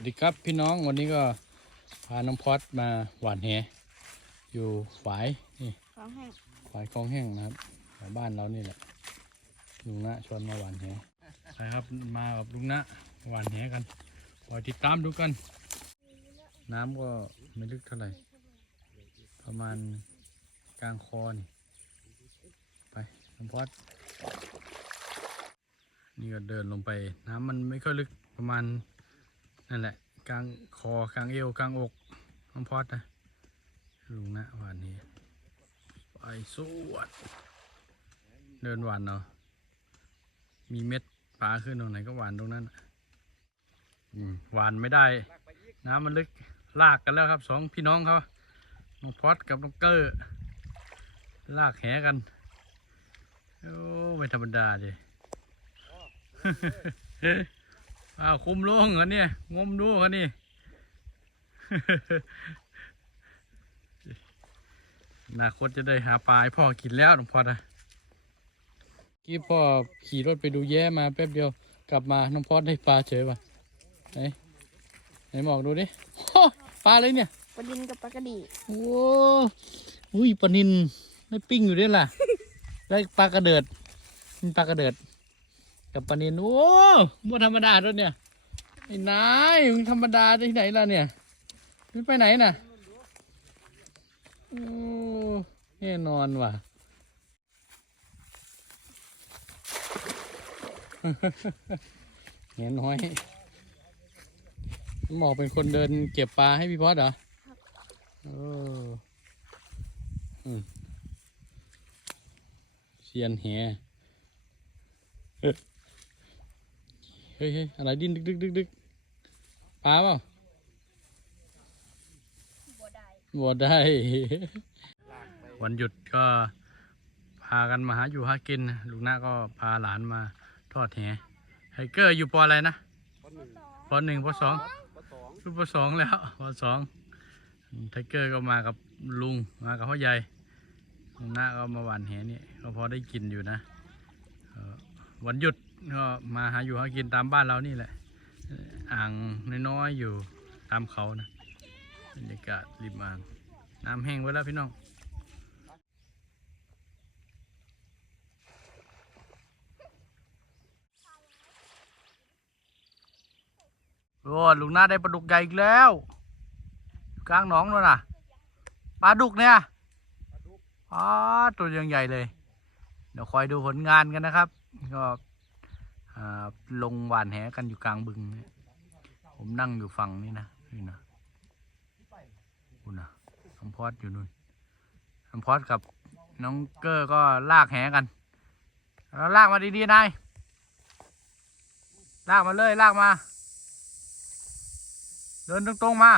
วัสดีครับพี่น้องวันนี้ก็พาน้องพอดมาหวานแหอยู่ฝายนี่ของแห้งฝายคลองแห้งนะครับแถวบ้านเรานี่แหละลุงนะชวนมาหวานแหใช่ครับมากับลุงนะหวานแหกันคอยติดตามดูกัน น้ำก็ไม่ลึกเท่าไหร่ ประมาณกลางคอนี่ไปน้องพอดนี่ก็เดินลงไปน้ำมันไม่ค่อยลึกประมาณ นั่นแหละกลางคอกลางเอวกลางอกน้องพอดนะลุงนะหวานนี้ไปสวด เดินหวานเนาะมีเม็ดปลาขึ้นตรงไหนก็หวานตรงนั้นหวานไม่ได้ น้ำมันลึกลากกันแล้วครับสองพี่น้องเขาน้องพอดกับน้องเกอร์ลากแหกัน โอ้ไม่ธรรมดาดิ อ้าวคุมลงเหรอเนี่ยงมดูเหรอนี่อนาคตจะได้หาปลาให้พ่อกินแล้วน้องพอดอะกี้พ่อขี่รถไปดูแย่มาแป๊บเดียวกลับมาน้องพอดได้ปลาเฉยป่ะไหนไหนบอกดูดิโอ้ปลาเลยเนี่ยปลาดินกับปลากระดีโอ้อุ้ยปลานินได้ปิ้งอยู่ด้วยล่ะ ได้ปลากระเดิดมีปลากระเดิด กับปลานินโอ้มัวธรรมดาด้วยเนี่ยไอ้นายมึงธรรมดาที่ไหนล่ะเนี่ยมึงไปไหนน่ะโอ้แน่นอนว่ะเห็นน้อยหมอเป็นคนเดินเก็บปลาให้พี่พอดเหรอเอออเซียนแห เฮ้ยอะไรดิ้นดึกดึกดึกดึกปลาเปล่าบัวได้บ่ได้วันหยุดก็พากันมาหาอยู่หากิน ลูกน้าก็พาหลานมาทอดแหไฮเกอร์อยู่ปออะไรนะปอหนึ่งปอสองรุ่นปอสองแล้วปอสองไทเกอร์ก็มากับลุงมากับพ่อใหญ่ลุงน้าก็มาหวานแหนี่ก็พอได้กินอยู่นะวันหยุด ก็มาหาอยู่หากินตามบ้านเรานี่แหละ อ่างน้อยๆอยู่ตามเขานะบรรยากาศริมอ่างน้ำแห้งไว้แล้วพี่น้องโอ้ลุงหน้าได้ปลาดุกใหญ่อีกแล้วอยู่กลางหนองนู่นน่ะปลาดุกเนี่ยอ๋อตัวยังใหญ่เลย เดี๋ยวคอยดูผลงานกันนะครับก็อ่า ลงหวานแหกันอยู่กลางบึงเนี่ยผมนั่งอยู่ฝั่งนี้นะนี่นะคุณนะน้องพอดอยู่นู่นน้องพอดกับน้องเกอร์ก็ลากแหกันแล้วลากมาดีๆนายลากมาเลยลากมา เดินตรงๆมา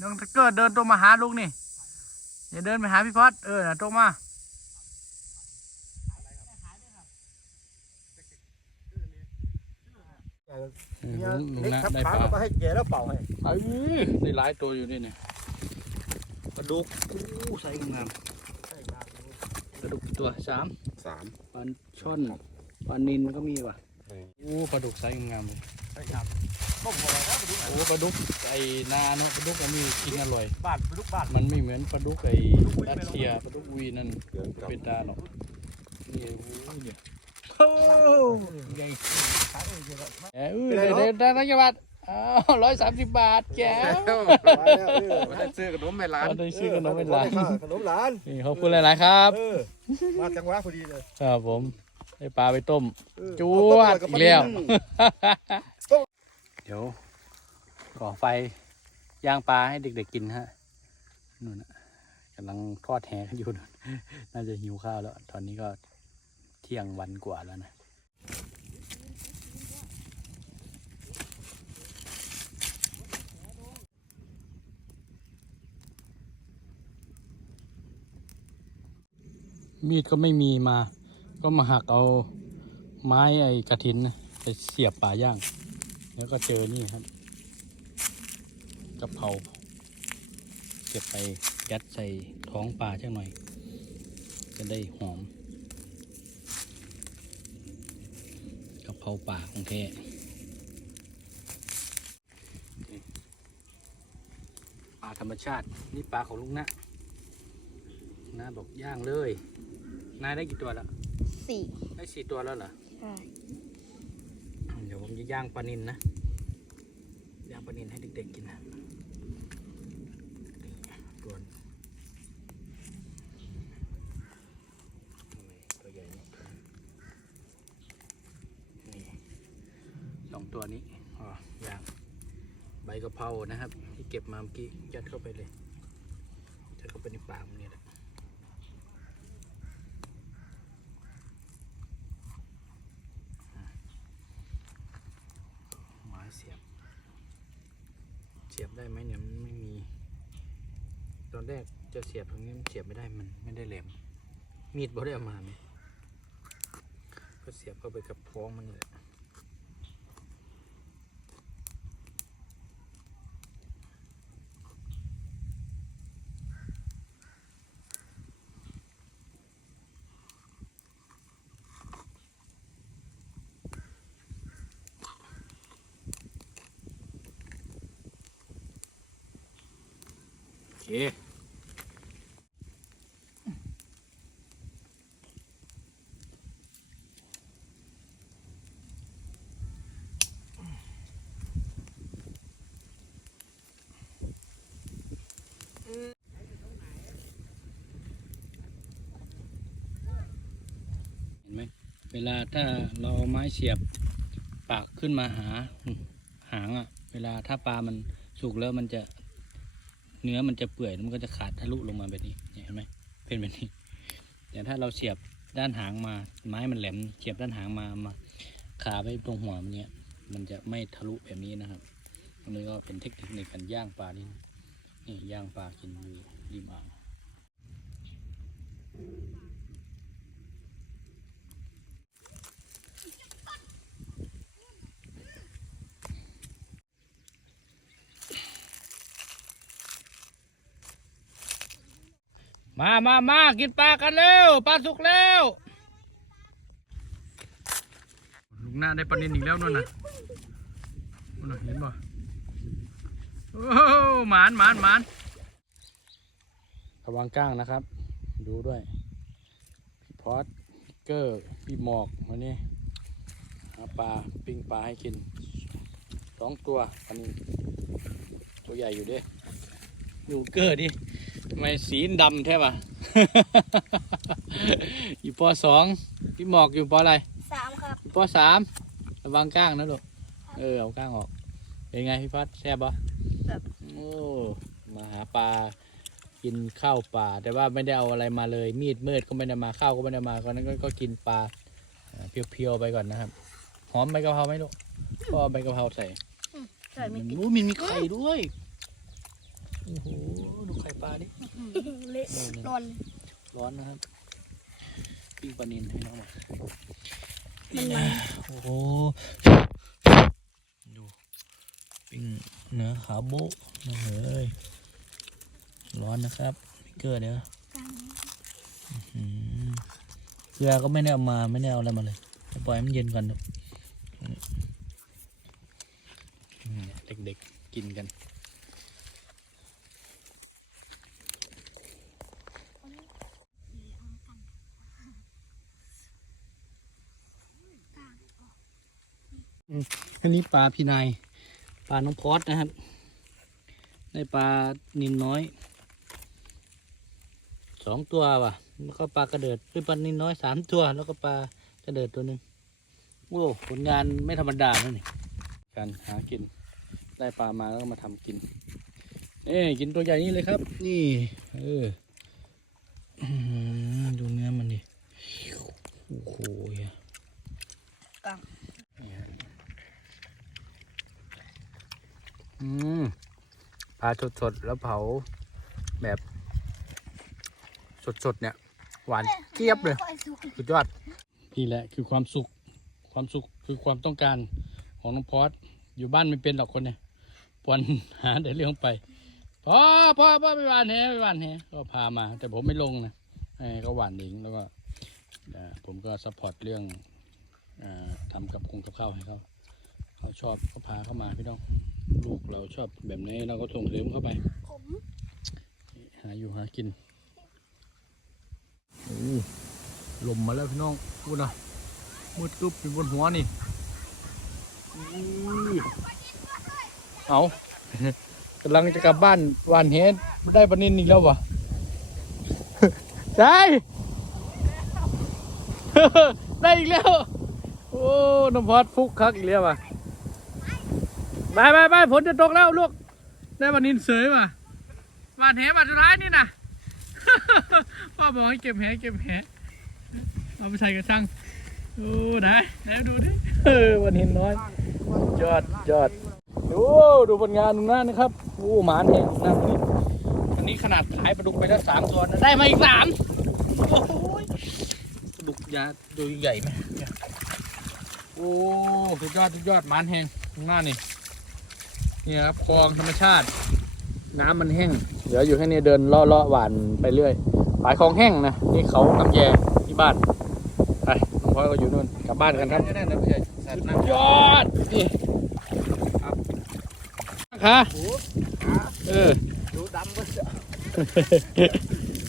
น้องเกอร์เดินตรงมาหาลูกนี่อย่าเดินไปหาพี่พอดเออนะตรงมา เนี่ยลุงเล็กนะครับได้ขาปลาก็ให้แกแล้วเป่าให้เอ้ยได้หลายตัวอยู่นี่เนี่ยปลาดุกอู้ใส่งามปลาดุกกี่ตัวสามสามปลาช่อนปลานินก็มีว่ะโอ้ปลาดุกไซส์งามเลยใช่ครับต้มอะไรนะไปดูโอ้ปลาดุกไอ้นาเนาะปลาดุกอันนี้กินอร่อยบ้านไปลูกบ้านมันไม่เหมือนปลาดุกไอ้รัสเซียปลาดุกวีนั่นเดี๋ยวกลับเป็นตาหรอกนี่โอ้ยเนี่ยโอ้ใหญ่ขาย เองเดี๋ยวก็แหมเออเดี๋ยวได้นักบาทอ้าวร้อยสามสิบบาทแจ๋วมาแล้วเออได้ซื้อขนมไปร้านเอาได้ซื้อขนมเป็นร้านได้ค่ขนมร้านนี่ขอบคุณหลายๆครับเออมาจังหวะพอดีเลยครับผมได้ปลาไปต้มเออจเอาวต้มดกับอีกแล้วต้มเดี๋ยวก่อไฟย่างปลาให้เด็กๆกินฮะนู่นน่ะกำลังทอดแหกันอยู่นู่นน่าจะหิวข้าวแล้ว ตอนนี้ก็เที่ยงวันกว่าแล้วนะมีดก็ไม่มีมา ก็มาหักเอาไม้ไอ้กระถินนะไปเสียบป่าย่าง แล้วก็เจอนี่ครับกะเพราเก็บไปยัดใส่ท้องปลาสักหน่อย จะได้หอมกะ เพราป่าของแท้ปลาธรรมชาติ นี่ปลาของลุงนะนะบอกย่างเลย นายได้กี่ตัวแล้วสี่ได้สี่ตัวแล้วเหรอ ใช่ เดี๋ยวผมจะย่างปลานินนะ ย่างปลานินให้เด็กๆกินนะนี่ตัวนี้ตัวใหญ่นี่นี่สอง ตัวนี้อ๋อย่างใบกะเพรานะครับ ที่เก็บมาเมื่อกี้ยัดเข้าไปเลยยัดเข้าไปในปากมันนี่แหละไม้เสียบ เสียบได้ไหมเนี่ยมันไม่มี ตอนแรกจะเสียบตรงนี้มันเสียบไม่ได้มันไม่ได้แหลมมีดบ่ได้เอามาไหมก็เสียบเข้าไปกับพ้องมันนี่แหละโอเค เห็น ไหมเวลาถ้าเราเอาไม้เสียบปากขึ้นมาหาหางอะ่ะ เวลาถ้าปลามันสุกแล้วมันจะ เนื้อมันจะเปื่อยมันก็จะขาดทะลุลงมาแบบนี้เห็นไหมเป็นแบบนี้ แต่ถ้าเราเสียบด้านหางมาไม้มันแหลมเสียบด้านหางมามาขาไปตรงหัวมันเนี้ยมันจะไม่ทะลุแบบนี้นะครับอันนี้ก็เป็นเทคนิคในการย่างปลานี่นี่ย่างปลากินอยู่ริมอ่าง มามามากินปลากันเร็วปลาสุกแล้วลุงหน้าได้ปลานินอีกแล้วนู่นน่ะนู่นน่ะเห็นบ่โอ้โหหมานหมานหมานระวังก้างนะครับ ดูด้วยพี่พอดพี่เกอร์พี่หมอกวันนี้หาปลาปิ้งปลาให้กินสองตัวปลานินตัวใหญ่อยู่เด้ดูเกอร์ดิ ทำไมสีดำแท้ปะ อยู่ปสองพี่หมอกอยู่ปอะไรสามครับอยู่ปสามระวังก้างนะลูกเออเอาก้างออก เป็นไงพี่พัดแซ่บปะแบบโอ้มาหาปลากินข้าวป่า แต่ว่าไม่ได้เอาอะไรมาเลย มีดมืดก็ไม่ได้มาข้าวก็ไม่ได้มาก็นั้นก็ก็กินปลาอ่าเพียวๆไปก่อนนะครับ หอมใบกะเพราไหมลูกก็เอาใบกะเพราใส่ใช่ไม่ติดโอ้มันมีไข่ด้วยโอ้โหดูไข่ปลาดิเละนอนร้อนนะครับปิ้งปลานินให้น้องหน่อยมันมันโอ้โหดูปิ้งเนื้อขาโบ๊ะนะเฮ้ยร้อนนะครับพี่เกลือเดี๋ยวอื้อหือเกลือก็ไม่ได้เอามาไม่ได้เอาอะไรมาเลยปล่อยให้มันเย็นก่อนเถอะอืมเด็กๆกินกัน อันนี้ปลาพี่นายปลาน้องพอดนะครับ ได้ปลานินน้อยสองตัวว่ะ แล้วก็ปลากระเดิดด้วยปลานินน้อยสามตัว แล้วก็ปลากระเดิดตัวหนึ่งโอ้ผลงานไม่ธรรมดานะนี่การหากินได้ปลามาแล้วมาทำกินนี่กินตัวใหญ่นี่เลยครับ นี่ เออดูเนื้อมันดิโอ้โหเหี้ยกัง อืมปลาสดๆแล้วเผาแบบสดๆเนี่ย หวานเจี๊ยบเลยสุดยอดนี่แหละคือความสุข ความสุขคือความต้องการของน้องพอดอยู่บ้านไม่เป็นหรอกคนเนี่ยปวนหาแต่เรื่องไปพ่อพ่อพ่อไปหวานแหไปหวานแหก็พามา แต่ผมไม่ลงนะให้เขาหวานเองแล้วก็ผมก็ซัพพอร์ตเรื่องออทำกับคงกับข้าวให้เขาเขาชอบก็พาเข้ามาพี่น้อง ลูกเราชอบแบบนี้เราก็ส่งเสริมเข้าไป ผมหาอยู่หากินโอ้ลมมาแล้วพี่น้องพูดนะมืดกึบอยู่บนหัวนี่อื้อเอากำลังจะกลับบ้านหวานเฮ็ดได้ปลานินอีกแล้ววะใช่ได้อีกแล้ว โอ้น้ำพอดฟุกคักอีกแล้วว่ะ ไปไปไปฝนจะตกแล้วลูกได้ปลานินเสยว่ะหวานแหมาสุดท้ายนี่นะพ่อบอกให้เก็บแหเก็บแหเอาไปใส่กระชังโอ้ได้ไหนดูดิเออวันหินน้อยยอดยอดดูดูผลงานตรงนั้นนะครับโอ้หมานแหงนะนี่อันนี้ขนาดขายปลาดุกไปแล้วสามตัวนะได้มาอีกสามโอ้ยปลาดุกยาตัวใหญ่ไหมโอ้สุดยอดสุดยอดหมานแหงตรงหน้านี่ นี่ครับคลองธรรมชาติ น้ำมันแห้ง เหลืออยู่แค่นี้เดินเลาะเลาะหวานไปเรื่อยฝายคลองแห้งนะนี่เขากำแยที่บ้านไปน้องพ่อยก็อยู่นู่นกลับบ้านกันครับแน่ๆนะพี่ใหญ่สัตว์น้ำยอดนี่ค่ะเออดูดำก็จะ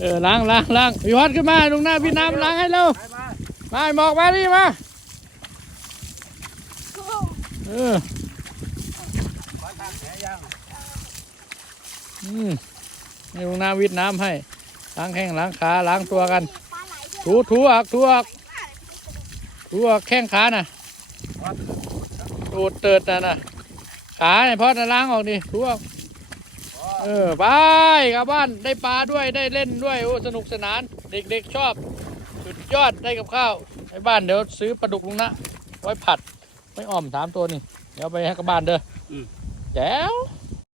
เออล้างล้างล้างพี่วัดขึ้นมาตรงหน้าพี่น้ำล้างให้เร็วไปมามาหมอกมาดิมาเออ ขอทางแหยัง อืม ให้ตรงหน้าวิดน้ำให้ ล้างแข้งล้างขาล้างตัวกันปลาไหลด้วยถูถูอักถูอักถูอักแข้งขาน่ะตูดเติดน่ะนะขาเนี่ยพอจะล้างออกดิถูอักเออไปกลับบ้านได้ปลาด้วยได้เล่นด้วยโอ้สนุกสนาน เด็กๆชอบ สุดยอดได้กับข้าวในบ้านเดี๋ยวซื้อปลาดุกลุงนะไว้ผัดไว้อ่อมสามตัวนี่ เดี๋ยวเอาไปให้กับบ้านเด้ออแจ๋ว